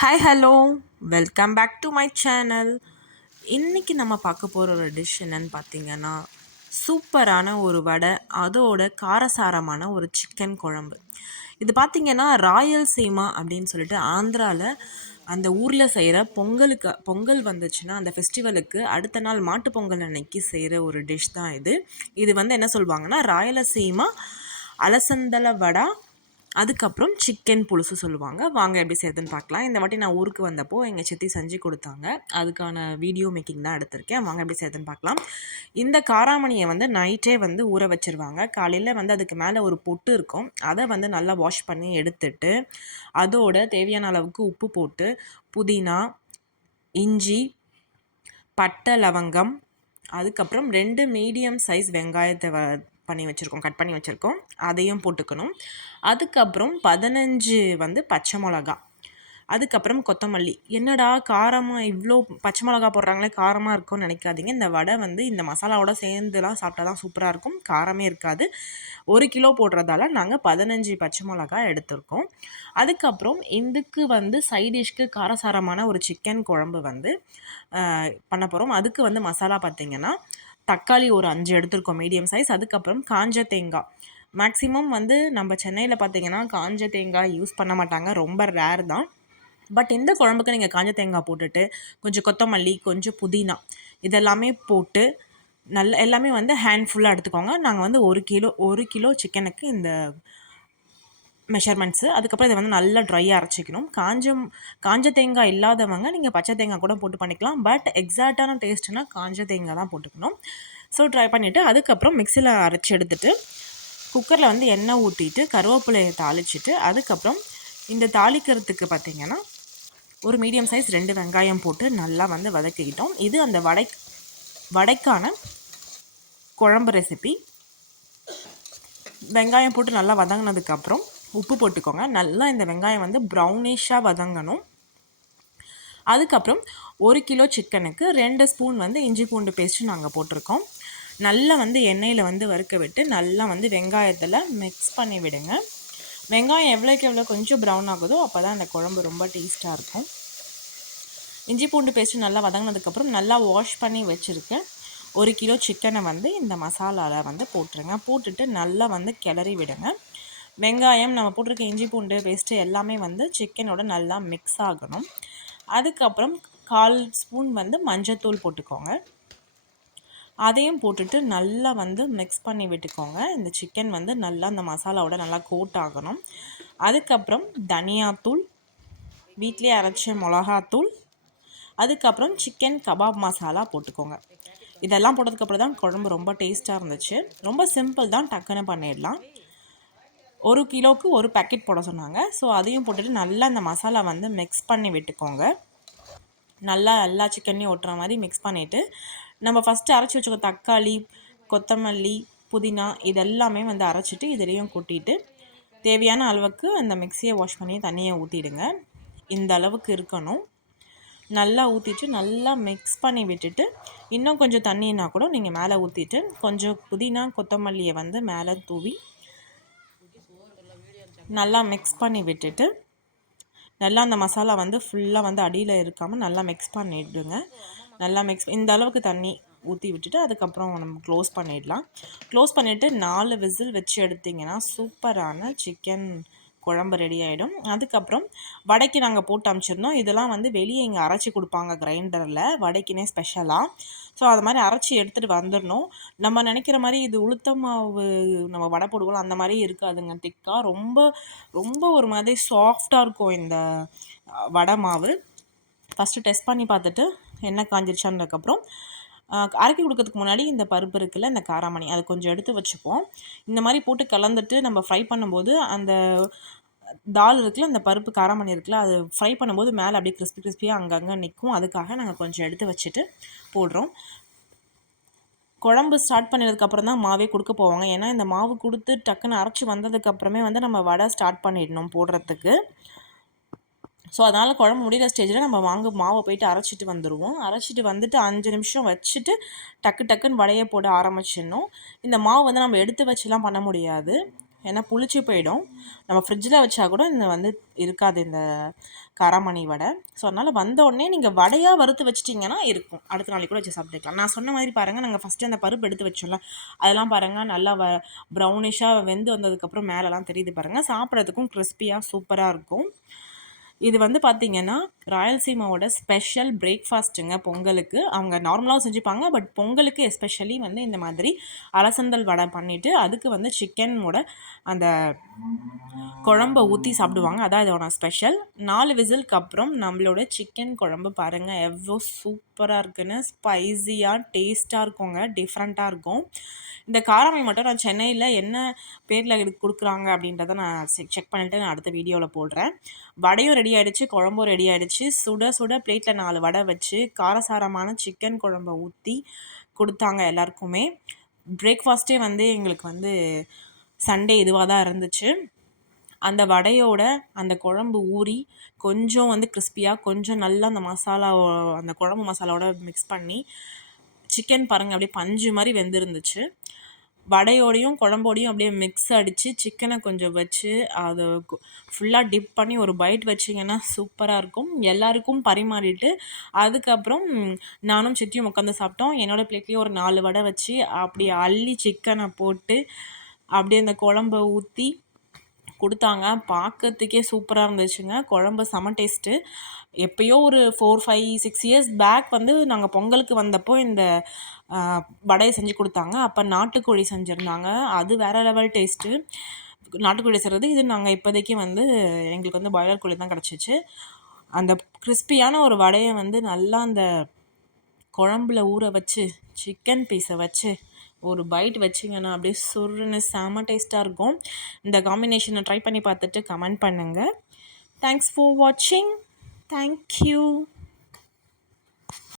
Hi hello welcome back to my channel. இன்றைக்கி நம்ம பார்க்க போகிற ஒரு டிஷ் என்னன்னு பார்த்தீங்கன்னா, சூப்பரான ஒரு வடை, அதோட காரசாரமான ஒரு சிக்கன் குழம்பு. இது பார்த்திங்கன்னா ராயல்சீமா அப்படின்னு சொல்லிட்டு ஆந்திராவில் அந்த ஊரில் செய்கிற பொங்கல் வந்துச்சுன்னா அந்த ஃபெஸ்டிவலுக்கு அடுத்த நாள் மாட்டு பொங்கல் அன்னைக்கு செய்கிற ஒரு டிஷ் தான் இது. இது என்ன சொல்லுவாங்கன்னா ராயலசீமா அலசந்தல வடை, அதுக்கப்புறம் சிக்கன் புலுசு சொல்லுவாங்க. வாங்க எப்படி செய்யுதுன்னு பார்க்கலாம். இந்த வாட்டி நான் ஊருக்கு வந்தப்போ எங்கள் சித்தி செஞ்சு கொடுத்தாங்க. அதுக்கான வீடியோ மேக்கிங் தான் எடுத்திருக்கேன். வாங்க எப்படி செய்யுதுன்னு பார்க்கலாம். இந்த காராமணியை நைட்டே ஊற வச்சுருவாங்க. காலையில் அதுக்கு மேலே ஒரு பொட்டு இருக்கும். அதை நல்லா வாஷ் பண்ணி எடுத்துட்டு அதோட தேவையான அளவுக்கு உப்பு போட்டு புதினா, இஞ்சி, பட்டை, லவங்கம், அதுக்கப்புறம் 2 மீடியம் சைஸ் வெங்காயத்தை கட் பண்ணி வச்சுருக்கோம். அதையும் போட்டுக்கணும். அதுக்கப்புறம் 15 பச்சை மிளகா, அதுக்கப்புறம் கொத்தமல்லி. என்னடா காரமாக இவ்வளோ பச்சை மிளகா போடுறாங்களே, காரமாக இருக்கும்னு நினைக்காதீங்க. இந்த வடை இந்த மசாலாவோட சேர்ந்துலாம் சாப்பிட்டா தான் சூப்பராக இருக்கும். காரமே இருக்காது. 1 கிலோ போடுறதால நாங்கள் 15 பச்சை மிளகா எடுத்திருக்கோம். அதுக்கப்புறம் இதுக்கு சைடிஷ்க்கு காரசாரமான ஒரு சிக்கன் குழம்பு பண்ண போகிறோம். அதுக்கு மசாலா பார்த்திங்கன்னா தக்காளி ஒரு 5 எடுத்திருக்கோம் மீடியம் சைஸ். அதுக்கப்புறம் காஞ்ச தேங்காய். மேக்ஸிமம் நம்ம சென்னையில் பார்த்திங்கன்னா காஞ்ச தேங்காய் யூஸ் பண்ண மாட்டாங்க, ரொம்ப ரேர் தான். பட் இந்த குழம்புக்கு நீங்கள் காஞ்ச தேங்காய் போட்டுட்டு கொஞ்சம் கொத்தமல்லி, கொஞ்சம் புதினா இதெல்லாமே போட்டு எல்லாமே ஹேண்ட்ஃபுல்லாக எடுத்துக்கோங்க. நாங்கள் 1 கிலோ சிக்கனுக்கு இந்த மெஷர்மெண்ட்ஸு. அதுக்கப்புறம் இதை நல்லா ட்ரையாக அரைச்சிக்கணும். காஞ்ச தேங்காய் இல்லாதவங்க நீங்கள் பச்சை தேங்காய் கூட போட்டு பண்ணிக்கலாம். பட் எக்ஸாக்டான டேஸ்ட்டுனா காஞ்ச தேங்காய் தான் போட்டுக்கணும். ஸோ ட்ரை பண்ணிவிட்டு அதுக்கப்புறம் மிக்சியில் அரைச்சி எடுத்துகிட்டு குக்கரில் எண்ணெய் ஊற்றிட்டு கருவேப்பிலையை தாளிச்சிட்டு அதுக்கப்புறம் இந்த தாளிக்கிறதுக்கு பார்த்திங்கன்னா ஒரு மீடியம் சைஸ் 2 வெங்காயம் போட்டு நல்லா வதக்கிக்கிட்டோம். இது அந்த வடைக்கான குழம்பு ரெசிபி. வெங்காயம் போட்டு நல்லா வதங்கினதுக்கப்புறம் உப்பு போட்டுக்கோங்க. நல்லா இந்த வெங்காயம் ப்ரௌனிஷாக வதங்கணும். அதுக்கப்புறம் 1 கிலோ சிக்கனுக்கு 2 ஸ்பூன் இஞ்சி பூண்டு பேஸ்ட்டு நாங்கள் போட்டிருக்கோம். நல்லா எண்ணெயில் வறுக்க விட்டு நல்லா வெங்காயத்தில் மிக்ஸ் பண்ணி விடுங்க. வெங்காயம் எவ்வளோ கொஞ்சம் ப்ரௌன் ஆகுதோ அப்போ தான் அந்த குழம்பு ரொம்ப டேஸ்ட்டாக இருக்கும். இஞ்சி பூண்டு பேஸ்ட்டு நல்லா வதங்கினதுக்கப்புறம் நல்லா வாஷ் பண்ணி வச்சுருக்கேன் 1 கிலோ சிக்கனை இந்த மசாலாவில் போட்டுருங்க. போட்டுட்டு நல்லா கிளறி விடுங்க. வெங்காயம் நம்ம போட்டிருக்க இஞ்சி பூண்டு பேஸ்ட்டு எல்லாமே சிக்கனோட நல்லா மிக்ஸ் ஆகணும். அதுக்கப்புறம் 1/4 ஸ்பூன் மஞ்சத்தூள் போட்டுக்கோங்க. அதையும் போட்டுட்டு நல்லா மிக்ஸ் பண்ணி விட்டுக்கோங்க. இந்த சிக்கன் நல்லா அந்த மசாலாவோட நல்லா கோட் ஆகணும். அதுக்கப்புறம் தனியாத்தூள், வீட்டிலே அரைச்ச மிளகாத்தூள், அதுக்கப்புறம் சிக்கன் கபாப் மசாலா போட்டுக்கோங்க. இதெல்லாம் போட்டதுக்கப்புறம் தான் குழம்பு ரொம்ப டேஸ்ட்டாக இருந்துச்சு. ரொம்ப சிம்பிள் தான், டக்குன்னு பண்ணிடலாம். 1 கிலோவுக்கு 1 பேக்கெட் போட சொன்னாங்க. ஸோ அதையும் போட்டுட்டு நல்லா அந்த மசாலா மிக்ஸ் பண்ணி விட்டுக்கோங்க. நல்லா எல்லா சிக்கன்லையும் ஒட்டுற மாதிரி மிக்ஸ் பண்ணிவிட்டு நம்ம ஃபஸ்ட்டு அரைச்சி வச்சுக்கோ தக்காளி, கொத்தமல்லி, புதினா இதெல்லாமே அரைச்சிட்டு இதுலேயும் கொட்டிட்டு தேவையான அளவுக்கு அந்த மிக்ஸியை வாஷ் பண்ணி தண்ணியை ஊற்றிடுங்க. இந்த அளவுக்கு இருக்கணும். நல்லா ஊற்றிட்டு நல்லா மிக்ஸ் பண்ணி விட்டுட்டு இன்னும் கொஞ்சம் தண்ணினா கூட நீங்கள் மேலே ஊற்றிட்டு கொஞ்சம் புதினா கொத்தமல்லியை மேலே தூவி நல்லா மிக்ஸ் பண்ணி விட்டுட்டு நல்லா அந்த மசாலா ஃபுல்லாக அடியில் இருக்காமல் நல்லா மிக்ஸ் பண்ணிவிடுங்க. நல்லா இந்த அளவுக்கு தண்ணி ஊற்றி விட்டுட்டு அதுக்கப்புறம் நம்ம க்ளோஸ் பண்ணிடலாம். க்ளோஸ் பண்ணிவிட்டு 4 விசில் வச்சு எடுத்திங்கன்னா சூப்பரான சிக்கன் குழம்பு ரெடி ஆகிடும். அதுக்கப்புறம் வடைக்கு நாங்கள் போட்டு அனுப்பிச்சிருந்தோம். இதெல்லாம் வெளியே இங்கே அரைச்சி கொடுப்பாங்க கிரைண்டரில், வடைக்குனே ஸ்பெஷலாக. ஸோ அது மாதிரி அரைச்சி எடுத்துகிட்டு வந்துடணும். நம்ம நினைக்கிற மாதிரி இது உளுத்த மாவு நம்ம வடை போடுவோம் அந்த மாதிரி இருக்காதுங்க. திக்காக ரொம்ப ரொம்ப ஒரு மாதிரி சாஃப்டாக இருக்கும் இந்த வடை மாவு. ஃபஸ்ட்டு டெஸ்ட் பண்ணி பார்த்துட்டு எண்ணெய் காஞ்சிருச்சானதுக்கப்புறம் அரைக்கி கொடுக்கறதுக்கு முன்னாடி இந்த பருப்பு இருக்குல்ல, இந்த காராமணி அது கொஞ்சம் எடுத்து வச்சுப்போம். இந்த மாதிரி போட்டு கலந்துட்டு நம்ம ஃப்ரை பண்ணும்போது அந்த தால் இருக்குல்ல, அந்த பருப்பு காராமணி இருக்குல்ல, அது ஃப்ரை பண்ணும்போது மேலே அப்படியே கிறிஸ்பியாக அங்கங்கே நிற்கும். அதுக்காக நாங்கள் கொஞ்சம் எடுத்து வச்சுட்டு போடுறோம். குழம்பு ஸ்டார்ட் பண்ணதுக்கப்புறம் தான் மாவே கொடுக்க போவாங்க. ஏன்னா இந்த மாவு கொடுத்து டக்குன்னு அரைச்சி வந்ததுக்கப்புறமே நம்ம வடை ஸ்டார்ட் பண்ணிடணும் போடுறதுக்கு. ஸோ அதனால் குழம்பு முடிகிற ஸ்டேஜில் நம்ம மாவை போய்ட்டு அரைச்சிட்டு வந்துடுவோம். அரைச்சிட்டு வந்துட்டு 5 நிமிஷம் வச்சுட்டு டக்குன்னு வடையை போட ஆரம்பிச்சிடணும். இந்த மாவு நம்ம எடுத்து வச்சுலாம் பண்ண முடியாது. ஏன்னா புளிச்சு போயிடும். நம்ம ஃப்ரிட்ஜில் வச்சா கூட இந்த வந்து இருக்காது இந்த காராமணி வடை. ஸோ அதனால் வந்த உடனே நீங்கள் வடையாக வறுத்து வச்சிட்டிங்கன்னா இருக்கும், அடுத்த நாளைக்கு கூட வச்சு சாப்பிட்டுக்கலாம். நான் சொன்ன மாதிரி பாருங்கள், நாங்கள் ஃபஸ்ட்டு அந்த பருப்பு எடுத்து வச்சோம்ல, அதெல்லாம் பாருங்கள் நல்லா ப்ரௌனிஷாக வெந்து வந்ததுக்கப்புறம் மேலெலாம் தெரியுது பாருங்கள். சாப்பிட்றதுக்கும் கிறிஸ்பியாக சூப்பராக இருக்கும். இது வந்து பார்த்திங்கன்னா ராயல்சீமாவோட ஸ்பெஷல் பிரேக்ஃபாஸ்ட்டுங்க பொங்கலுக்கு. அவங்க நார்மலாகவும் செஞ்சுப்பாங்க, பட் பொங்கலுக்கு எஸ்பெஷலி வந்து இந்த மாதிரி அலசந்தல் வடை பண்ணிவிட்டு அதுக்கு வந்து சிக்கனோட அந்த குழம்பை ஊற்றி சாப்பிடுவாங்க. அதான் இதோட ஸ்பெஷல். 4 விசிலுக்கு அப்புறம் நம்மளோட சிக்கன் குழம்பு பாருங்கள் எவ்வளோ சூப்பராக இருக்குன்னு. ஸ்பைஸியாக டேஸ்ட்டாக இருக்குங்க, டிஃப்ரெண்ட்டாக இருக்கும். இந்த காராமணி மட்டும் நான் சென்னையில் என்ன பேரில் கொடுக்குறாங்க அப்படின்றத நான் செக் பண்ணிவிட்டு நான் அடுத்த வீடியோவில் போடுறேன். வடையும் ரெடி ஆகிடுச்சு, குழம்பும் ரெடி ஆகிடுச்சு. சுட சுட பிளேட்டில் 4 வடை வச்சு காரசாரமான சிக்கன் குழம்பை ஊற்றி கொடுத்தாங்க எல்லாருக்குமே. பிரேக்ஃபாஸ்ட்டே வந்து எங்களுக்கு வந்து சண்டே இதுவாக தான் இருந்துச்சு. அந்த வடையோட அந்த குழம்பு ஊறி கொஞ்சம் வந்து கிறிஸ்பியாக, கொஞ்சம் நல்லா அந்த மசாலா, அந்த குழம்பு மசாலாவோட மிக்ஸ் பண்ணி சிக்கன் பாருங்கள் அப்படியே பஞ்சு மாதிரி வெந்திருந்துச்சு. வடையோடையும் குழம்போடையும் அப்படியே மிக்ஸ் அடித்து சிக்கனை கொஞ்சம் வச்சு அதை ஃபுல்லாக டிப் பண்ணி ஒரு பைட் வச்சிங்கன்னா சூப்பராக இருக்கும். எல்லாருக்கும் பரிமாறிட்டு அதுக்கப்புறம் நானும் சித்தியும் உட்காந்து சாப்பிட்டோம். என்னோடய பிளேட்லேயும் ஒரு 4 வடை வச்சு அப்படியே அள்ளி சிக்கனை போட்டு அப்படியே அந்த குழம்ப ஊற்றி கொடுத்தாங்க. பார்க்கறதுக்கே சூப்பராக இருந்துச்சுங்க. குழம்பு செம டேஸ்ட்டு. எப்போயோ ஒரு 4, 5, 6 இயர்ஸ் பேக் வந்து நாங்கள் பொங்கலுக்கு வந்தப்போ இந்த வடையை செஞ்சு கொடுத்தாங்க. அப்போ நாட்டுக்கோழி செஞ்சுருந்தாங்க. அது வேறு லெவல் டேஸ்ட்டு. நாட்டுக்கோழி செய்கிறது இது. நாங்கள் இப்போதைக்கு வந்து எங்களுக்கு வந்து பாய்லர் கோழி தான் கிடச்சிச்சு. அந்த கிறிஸ்பியான ஒரு வடையை வந்து நல்லா அந்த குழம்புல ஊற வச்சு சிக்கன் பீஸை வச்சு ஒரு பைட் வச்சிங்கன்னா அப்படியே சுருன்னு செம டேஸ்ட்டாக இருக்கும். இந்த காம்பினேஷனை ட்ரை பண்ணி பார்த்துட்டு கமெண்ட் பண்ணுங்கள். தேங்க்ஸ் ஃபார் வாட்சிங். தேங்க்யூ.